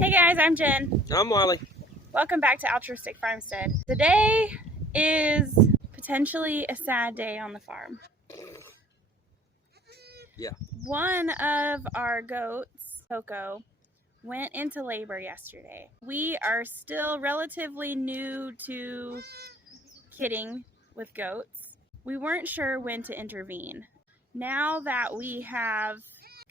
Hey guys, I'm Jen. I'm Wally. Welcome back to Altruistic Farmstead. Today is potentially a sad day on the farm. Yeah. One of our goats, Coco, went into labor yesterday. We are still relatively new to kidding with goats. We weren't sure when to intervene. Now that we have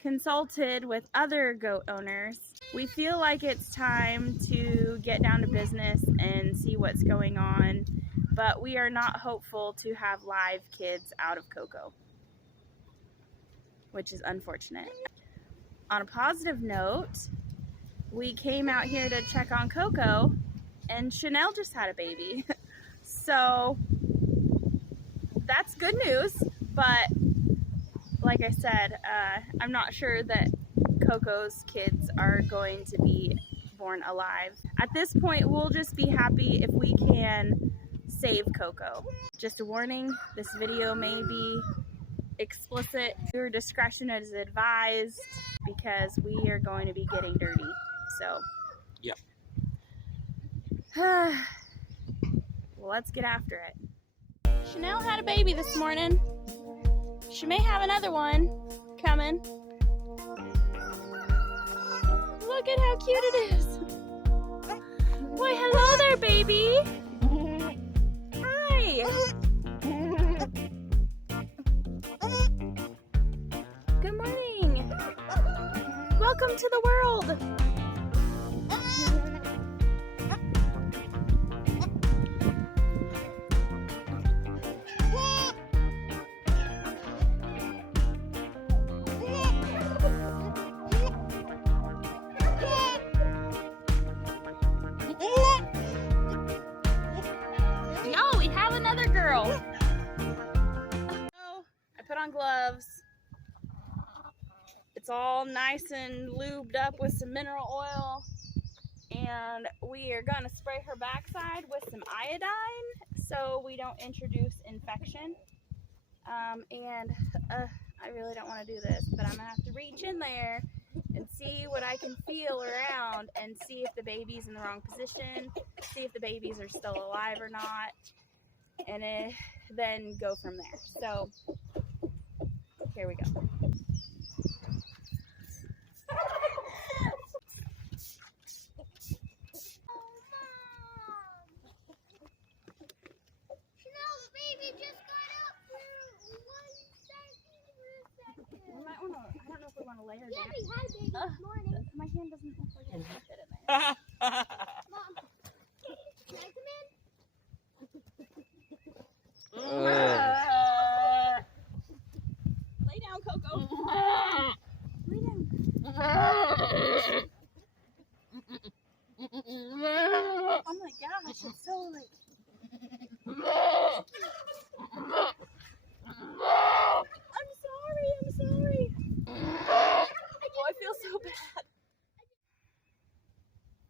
consulted with other goat owners, we feel like it's time to get down to business and see what's going on, but we are not hopeful to have live kids out of Coco, which is unfortunate. On a positive note, we came out here to check on Coco, and Chanel just had a baby. So that's good news, but like I said, I'm not sure that Coco's kids are going to be born alive. At this point, we'll just be happy if we can save Coco. Just a warning, this video may be explicit. Your discretion is advised because we are going to be getting dirty. So, yep. Well, let's get after it. Chanel had a baby this morning. She may have another one coming. Look at how cute it is. Why, hello there, baby. Hi. Good morning. Welcome to the world. Yo, we have another girl. So, I put on gloves. It's all nice and lubed up with some mineral oil. And we are going to spray her backside with some iodine so we don't introduce infection. I really don't want to do this, but I'm going to have to reach in there and see what I can feel around and see if the baby's in the wrong position, see if the babies are still alive or not, and then go from there. So, here we go. I don't know if we want to lay her down. Yeah, we had a baby this morning. My hand doesn't look like it's going to fit in there. Mom, can I come in? Lay down, Coco. Lay down. Oh my gosh, it's so like... I'm sorry. Oh, I feel so bad.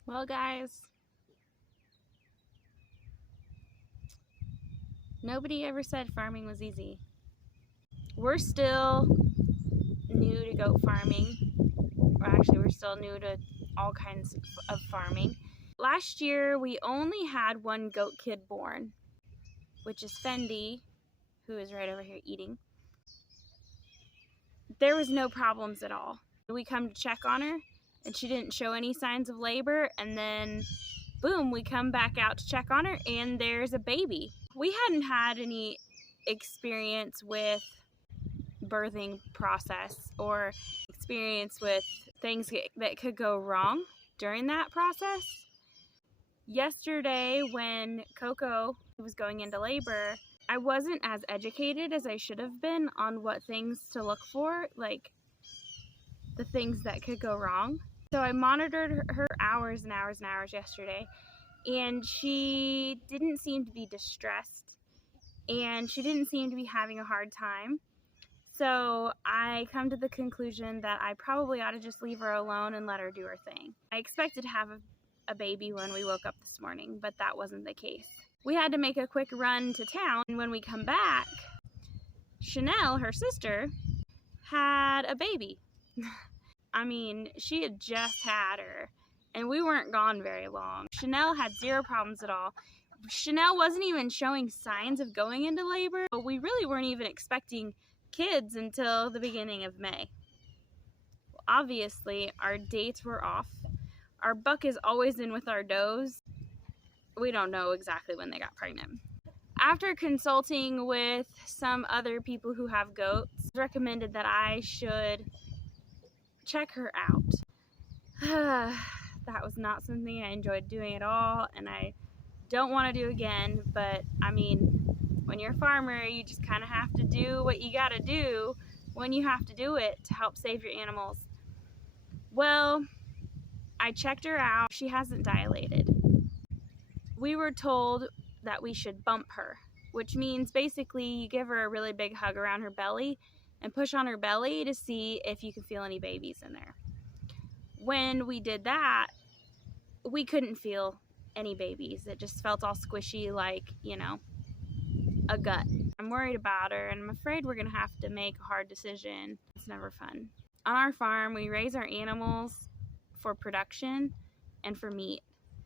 Well, guys, nobody ever said farming was easy. We're still new to goat farming. Or actually, we're still new to all kinds of farming. Last year, we only had one goat kid born, which is Fendi, who is right over here eating. There was no problems at all. We come to check on her, and she didn't show any signs of labor, and then boom, we come back out to check on her, and there's a baby. We hadn't had any experience with birthing process or experience with things that could go wrong during that process. Yesterday, when Coco was going into labor, I wasn't as educated as I should have been on what things to look for, like the things that could go wrong. So I monitored her hours and hours and hours yesterday, and she didn't seem to be distressed, and she didn't seem to be having a hard time. So I come to the conclusion that I probably ought to just leave her alone and let her do her thing. I expected to have a baby when we woke up this morning, but that wasn't the case. We had to make a quick run to town, and when we come back, Chanel, her sister, had a baby. I mean, she had just had her, and we weren't gone very long. Chanel had zero problems at all. Chanel wasn't even showing signs of going into labor, but we really weren't even expecting kids until the beginning of May. Obviously, our dates were off. Our buck is always in with our does. We don't know exactly when they got pregnant. After consulting with some other people who have goats, recommended that I should check her out. That was not something I enjoyed doing at all, and I don't want to do again. But I mean, when you're a farmer, you just kind of have to do what you got to do when you have to do it to help save your animals. Well, I checked her out. She hasn't dilated. We were told that we should bump her, which means basically you give her a really big hug around her belly and push on her belly to see if you can feel any babies in there. When we did that, we couldn't feel any babies. It just felt all squishy, like, a gut. I'm worried about her, and I'm afraid we're going to have to make a hard decision. It's never fun. On our farm, we raise our animals for production and for meat.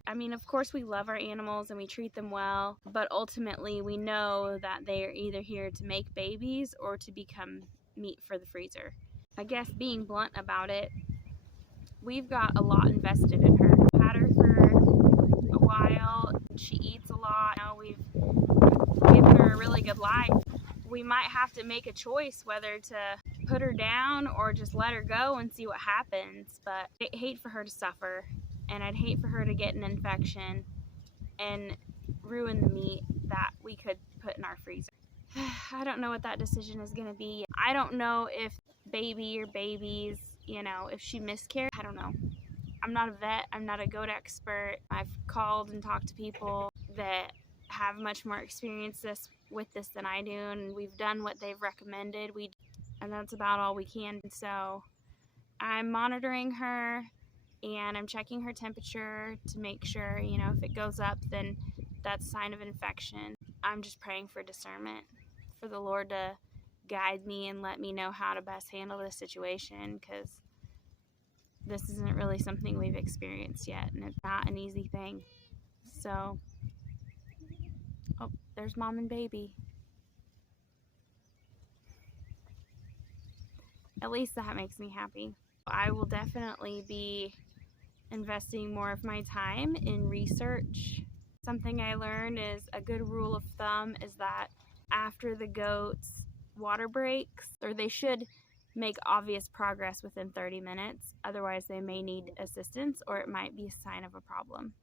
I mean, of course, we love our animals and we treat them well, but ultimately we know that they are either here to make babies or to become meat for the freezer. I guess being blunt about it, we've got a lot invested in her. We've had her for a while. She eats a lot. We've given her a really good life. We might have to make a choice whether to put her down or just let her go and see what happens. But I'd hate for her to suffer, and I'd hate for her to get an infection and ruin the meat that we could put in our freezer. I don't know what that decision is going to be. I don't know if baby or babies, if she miscarried. I don't know. I'm not a vet. I'm not a goat expert. I've called and talked to people that have much more experience with this than I do, and we've done what they've recommended. And that's about all we can. So I'm monitoring her, and I'm checking her temperature to make sure, if it goes up, then that's a sign of an infection. I'm just praying for discernment, for the Lord to guide me and let me know how to best handle this situation, because this isn't really something we've experienced yet, and it's not an easy thing. So, oh, there's mom and baby. At least that makes me happy. I will definitely be investing more of my time in research. Something I learned is a good rule of thumb is that after the goats water breaks, or they should make obvious progress within 30 minutes, otherwise they may need assistance or it might be a sign of a problem.